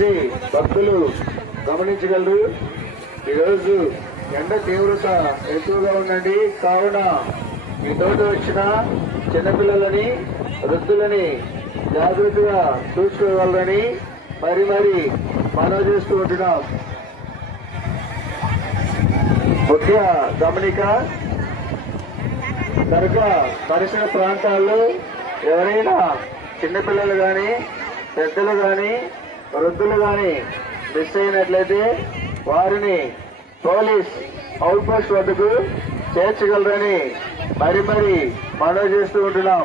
దయచేసి భక్తులు గమనించగలరు. ఈరోజు ఎండ తీవ్రత ఎక్కువగా ఉందండి. కావున మీతోటి వచ్చిన చిన్నపిల్లలని వృద్ధులని జాగ్రత్తగా చూసుకోగలరని మరి మనవి చేస్తూ ఉంటున్నాం. ముఖ్య గమనిక, కనుక పరిసర ప్రాంతాల్లో ఎవరైనా చిన్నపిల్లలు కానీ పెద్దలు కానీ వృద్ధులు కానీ మిస్ అయినట్లయితే వారిని పోలీస్ అవుట్ పోస్ట్ వద్దకు చేర్చగలరని మరి మనవి చేస్తూ ఉంటున్నాం.